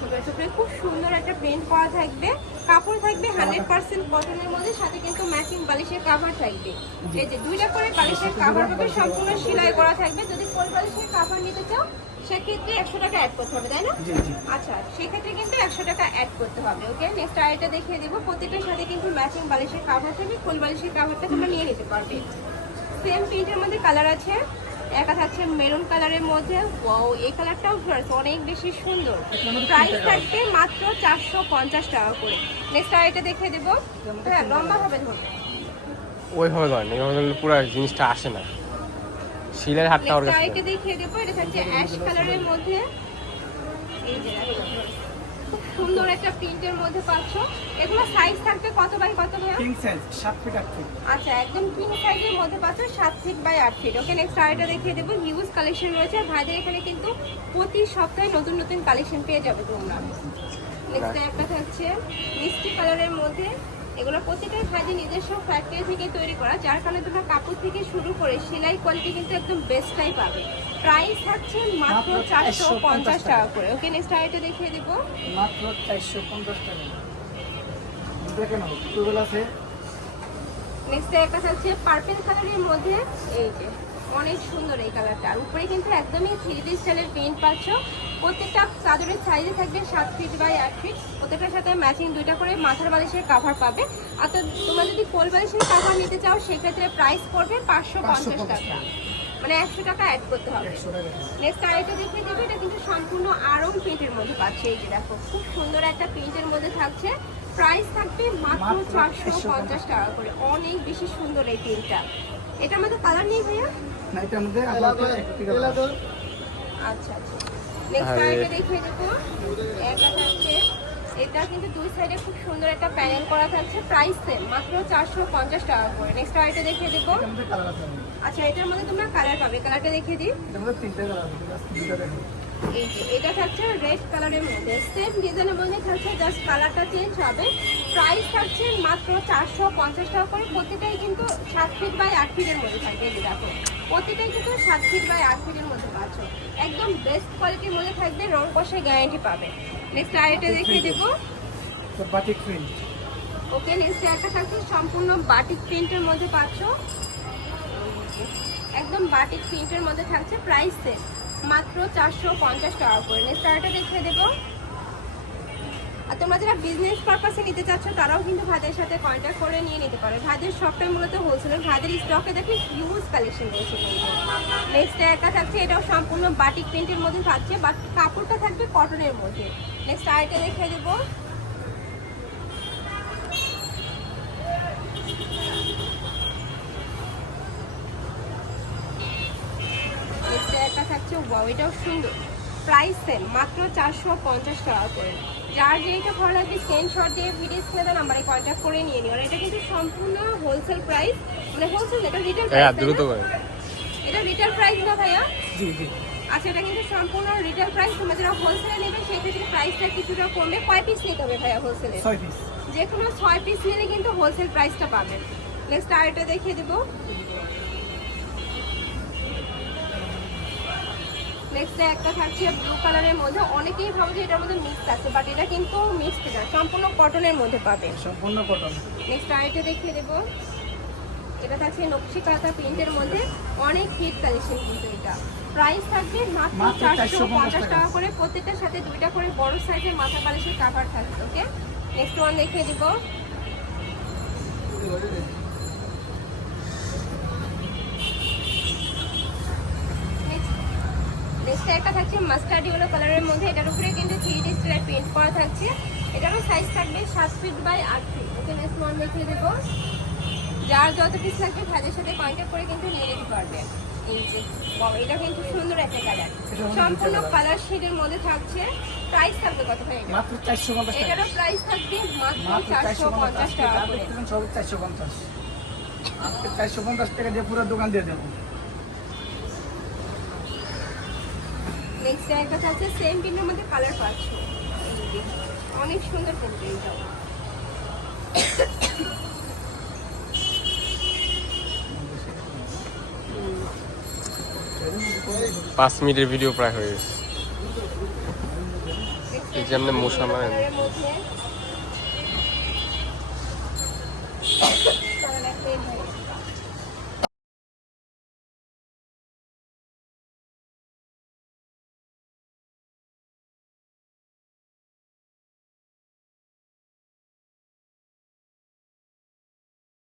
দেখো উপরে খুব সুন্দর একটা প্রিন্ট করা থাকবে, কাপড় থাকবে 100% কটনের মধ্যে, সাথে কিন্তু ম্যাচিং বালিশের কভার থাকবে। এই যে দুইটা করে বালিশের কভার পাবে, সম্পূর্ণ সেলাই করা থাকবে। যদি কোল বালিশের কভার নিতে চাও সেক্ষেত্রে 100 টাকা অ্যাড করতে হবে, তাই না? আচ্ছা, সেক্ষেত্রে কিন্তু 100 টাকা অ্যাড করতে হবে। ওকে, নেক্সট আইটা দেখিয়ে দেবো। প্রত্যেকটার সাথে কিন্তু ম্যাচিং বালিশের কভার থাকবে, কোল বালিশের কভারটা তোমরা নিয়ে নিতে পারবে। সেম প্রিন্টের মধ্যে কালার আছে, একটা থাকছে মেরুন কালারের মধ্যে। ওয়াও, এই কালারটাও অনেক বেশি সুন্দর। প্রাইস থাকবে মাত্র 450 টাকা করে। নেক্সট আইটা দেখিয়ে দেবো। হ্যাঁ, লম্বা হবে ধরবে, ওইভাবে ধরেন, এইভাবে ধরলে পুরো জিনিসটা আসে না, শিলের হাতটা ওর কাছে। আইটা দেখিয়ে দেবো। এটা থাকছে অ্যাশ কালারের মধ্যে। এই যে দেখো, খুব সুন্দর একটা প্রিন্টের মধ্যে পাচ্ছ। এগুলো সাইজ থাকবে কত বাই কত ভাইয়া? King size 7 feet 8 feet. আচ্ছা, একদম কিং সাইজের মধ্যে পাচ্ছ, 7 feet by 8 feet. Okay, next আরেকটা দেখিয়ে দেবো। হিউজ কালেকশন রয়েছে ভাইদের এখানে, কিন্তু প্রতি সপ্তাহে নতুন নতুন কালেকশন পেয়ে যাবে তোমরা। নেক্সট একটা থাকছে মিষ্টি কালারের মধ্যে। এগুলো প্রত্যেকটাই ভাইদের নিজস্ব ফ্যাক্টরি থেকে তৈরি করা, যার কারণে তোমরা কাপড় থেকে শুরু করে সেলাই কোয়ালিটি কিন্তু একদম বেস্টটাই পাবে। প্রাইস থাকছে মাত্র 450 টাকা করে। ওকে, নেক্সট আইটা দেখিয়ে দেবো। মাত্র 450 টাকা। দেখেন টুবেল আছে। নেক্সট একটা থাকছে পার্পল কালারের মধ্যে। এই যে অনেক সুন্দর এই কালারটা, আর উপরে কিন্তু একদমই 3D স্টাইলের প্রিন্ট পাচ্ছ। প্রত্যেকটা চাদরের সাইজে থাকবে 7 ফিট বাই 8 ফিট। প্রত্যেকটার সাথে ম্যাচিং দুইটা করে মাথার বালিশের কভার পাবে। আর তো তোমরা যদি কোল বালিশের কভার নিতে চাও সেক্ষেত্রে প্রাইস পড়বে 550 টাকা, মানে 100 টাকা অ্যাড করতে হবে। নেক্সট আরেকটা দেখিয়ে দেবে। এটা কিন্তু সম্পূর্ণ আরং প্রিন্টের মধ্যে পাচ্ছে। এই যে দেখো, খুব সুন্দর একটা প্রিন্টের মধ্যে থাকছে। প্রাইস থাকবে মাত্র 450 টাকা করে। অনেক বেশি সুন্দর এই প্রিন্টটা। এটার মধ্যে কালার নেই ভাইয়া? না, এটার মধ্যে আলাদা একটি কালার। আচ্ছা আচ্ছা, নেক্সট আইটা দেখিয়ে দেবো। এটা থাকছে, এটা কিন্তু দুই সাইডে খুব সুন্দর একটা প্যানেল করা থাকছে। প্রাইস সেম, মাত্র 450 টাকা করে। নেক্সট আইটা দেখিয়ে দেবো। এটার মধ্যে কালার আছে। আচ্ছা, এটার মধ্যে তোমরা কালার পাবে, কালারটা দেখিয়ে দিই। এটার মধ্যে তিনটা কালার আছে, জাস্ট দুটো দেখো। এই যে এটা থাকছে রেড কালারের মধ্যে, সেম ডিজাইনের মধ্যে থাকছে, জাস্ট কালারটা চেঞ্জ হবে। প্রাইস থাকছে মাত্র 450 টাকা করে। প্রত্যেকটাই কিন্তু 7 ফিট বাই 8 ফিটের মধ্যে থাকবে। এই যে দেখো, প্রত্যেকটাই কিন্তু 7 ফিট বাই 8 ফিটের মধ্যে পাচ্ছ। একদম বেস্ট কোয়ালিটির মধ্যে থাকবে, রং কষে গ্যারান্টি পাবে। নেক্সট আইটা দেখিয়ে দেবো। তো বাটিক প্রিন্ট। ওকে, নেক্সট একটা থাকছে সম্পূর্ণ বাটিক প্রিন্টের মধ্যে পাচ্ছ। একদম বাটিক প্রিন্টের মধ্যে থাকছে। প্রাইস সেম, মাত্র 450 টাকা করে। নেক্সট আরেকটা দেখিয়ে দেবো। আর তোমরা যারা বিজনেস পারপাসে নিতে চাচ্ছ তারাও কিন্তু ভাইদের সাথে কন্ট্যাক্ট করে নিয়ে নিতে পারো। ভাইদের সবটাই মূলত হোলসেলের, ভাইদের স্টকে দেখে হিউজ কালেকশন রয়েছে। নেক্সট একটা থাকছে, এটাও সম্পূর্ণ বাটিক প্রিন্টের মধ্যে থাকছে, বাট কাপড়টা থাকবে কটনের মধ্যে। নেক্সট আরেকটা দেখিয়ে দেবো। একটা থাকছে, ওয়াও, এটাও সুন্দর। প্রাইস সেম, মাত্র 450 টাকা করে। যার যেটা ভালো লাগবে স্ক্রিনশট দিয়ে ভিডিও স্ক্রিনে নাম্বারে কন্ট্যাক্ট করে নিয়ে নিও। আর এটা কিন্তু সম্পূর্ণ হোলসেল প্রাইস, মানে হোলসেল, এটা রিটেল প্রাইস। দ্রুত করে, এটা রিটেল প্রাইস না ভাইয়া? জি জি। আচ্ছা, এটা কিন্তু সম্পূর্ণ রিটেল প্রাইস। তোমরা যারা হোলসেলে নেবে সেক্ষেত্রে প্রাইসটা কিছুটা কমবে। কয় পিস নিতে হবে ভাইয়া হোলসেলে? 6 পিস। যে কোনো 6 পিস নিলে কিন্তু হোলসেল প্রাইসটা পাবেন। নেক্সট আরেকটা দেখিয়ে দেবো। নেক্সট একটা থাকছে ব্লু কালারের মধ্যে। অনেকেই ভাবে যে এটার মধ্যে মিক্স আছে, বাট এটা কিন্তু মিক্সড না, সম্পূর্ণ কটনের মধ্যে পাবে। সম্পূর্ণ কটন। নেক্সট আরেকটা দেখিয়ে দেবো। এটা থাকছে নকশি কাঁথা প্রিন্টের মধ্যে, অনেক হিট কালেকশন কিন্তু এটা। প্রাইস থাকবে মাত্র 450 টাকা করে। প্রত্যেকটার সাথে দুইটা করে বড় সাইজের মাথা বালিশের কভার থাকবে। ওকে, নেক্সট ওয়ান দেখিয়ে দিব। নেক্সট একটা থাকছে মাস্টার্ড ইয়েলো কালারের মধ্যে। এটার উপরে কিন্তু 3D স্টাইলের প্রিন্ট করা থাকছে। এটারও সাইজ থাকবে 7 feet by 8 feet. Okay, next one দেখিয়ে দেবো। যার যত পিস লাগবে ভাইদের সাথে কন্ট্যাক্ট করে কিন্তু নিয়ে নিতে পারবে। এই যে এটা কিন্তু সুন্দর একটা কালার, সম্পূর্ণ কালার শেডের মধ্যে থাকছে। প্রাইস থাকবে কত ভাই? মাত্র 450 টাকা। এটারও প্রাইস থাকবে মাত্র 450 টাকা করে। 450। আজকে 450 টাকা দিয়ে পুরো দোকান দিয়ে দেবো। নেক্সট একটা থাকছে সেম প্রিন্টের মধ্যে কালার পাচ্ছ। অনেক সুন্দর কিন্তু এইটাও। 5 মিনিটের ভিডিও প্রায় হয়ে গেছে। এই যে আপনি মশা মারেন। কালারের মধ্যে কারণ একটা